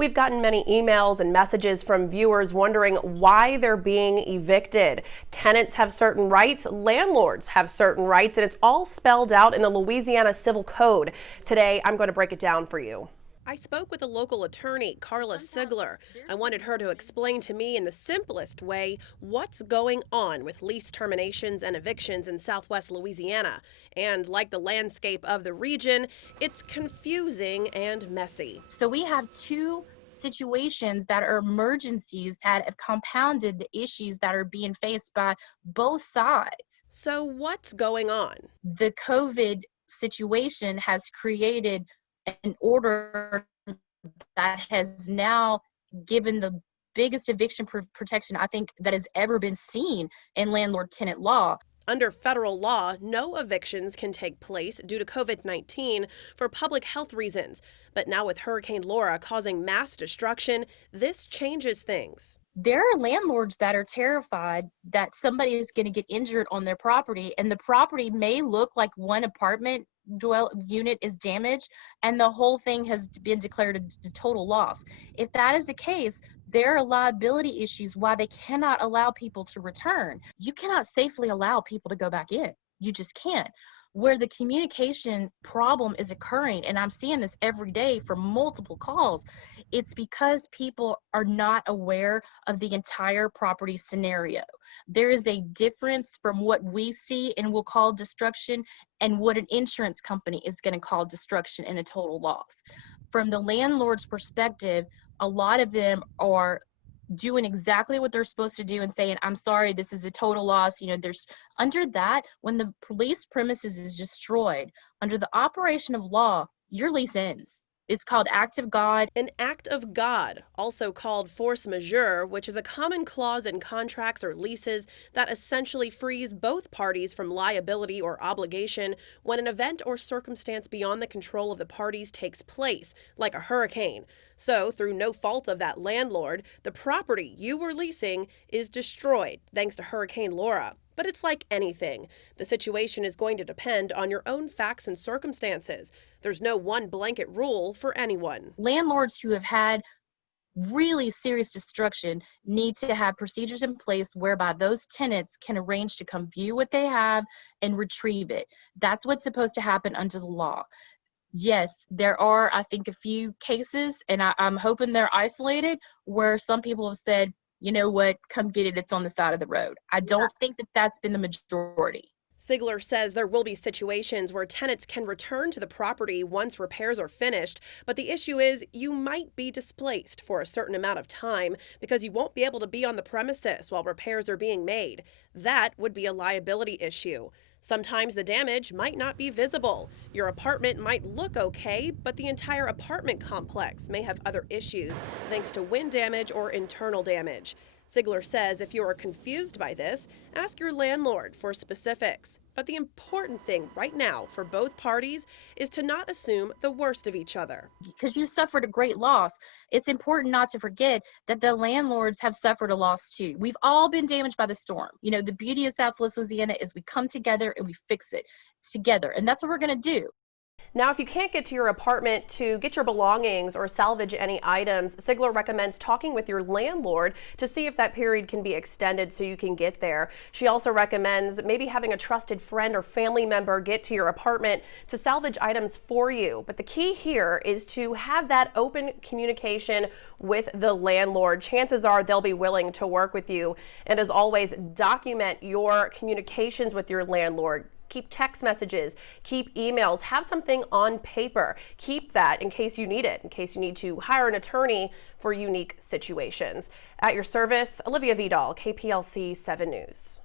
We've gotten many emails and messages from viewers wondering why they're being evicted. Tenants have certain rights, landlords have certain rights, and it's all spelled out in the Louisiana Civil Code. Today, I'm going to break it down for you. I spoke with a local attorney, Carla Sigler. I wanted her to explain to me in the simplest way what's going on with lease terminations and evictions in Southwest Louisiana. And like the landscape of the region, it's confusing and messy. So we have two situations that are emergencies that have compounded the issues that are being faced by both sides. So what's going on? The COVID situation has created an order that has now given the biggest eviction protection I think that has ever been seen in landlord-tenant law. Under federal law, no evictions can take place due to COVID-19 for public health reasons. But now with Hurricane Laura causing mass destruction, this changes things. There are landlords that are terrified that somebody is going to get injured on their property, and the property may look like one apartment unit is damaged and the whole thing has been declared a total loss. If that is the case, there are liability issues why they cannot allow people to return. You cannot safely allow people to go back in. You just can't. Where the communication problem is occurring, and I'm seeing this every day from multiple calls, it's because people are not aware of the entire property scenario. There is a difference from what we see and will call destruction and what an insurance company is going to call destruction and a total loss. From the landlord's perspective, a lot of them are doing exactly what they're supposed to do and saying, I'm sorry, this is a total loss. You know, there's under that, when the police premises is destroyed, under the operation of law, your lease ends. It's called act of God. An act of God, also called force majeure, which is a common clause in contracts or leases that essentially frees both parties from liability or obligation when an event or circumstance beyond the control of the parties takes place, like a hurricane. So, through no fault of that landlord, the property you were leasing is destroyed thanks to Hurricane Laura. But it's like anything. The situation is going to depend on your own facts and circumstances. There's no one blanket rule for anyone. Landlords who have had really serious destruction need to have procedures in place whereby those tenants can arrange to come view what they have and retrieve it. That's what's supposed to happen under the law. Yes, there are, I think, a few cases, and I'm hoping they're isolated, where some people have said, you know what, come get it, it's on the side of the road. I don't think that that's been the majority. Sigler says there will be situations where tenants can return to the property once repairs are finished, but the issue is you might be displaced for a certain amount of time because you won't be able to be on the premises while repairs are being made. That would be a liability issue. Sometimes the damage might not be visible. Your apartment might look okay, but the entire apartment complex may have other issues thanks to wind damage or internal damage. Sigler says if you are confused by this, ask your landlord for specifics. But the important thing right now for both parties is to not assume the worst of each other. Because you suffered a great loss, it's important not to forget that the landlords have suffered a loss too. We've all been damaged by the storm. You know, the beauty of Southwest Louisiana is we come together and we fix it together. And that's what we're going to do. Now, if you can't get to your apartment to get your belongings or salvage any items, Sigler recommends talking with your landlord to see if that period can be extended so you can get there. She also recommends maybe having a trusted friend or family member get to your apartment to salvage items for you. But the key here is to have that open communication with the landlord. Chances are they'll be willing to work with you. And as always, document your communications with your landlord. Keep text messages, keep emails, have something on paper. Keep that in case you need it, in case you need to hire an attorney for unique situations. At your service, Olivia Vidal, KPLC 7 News.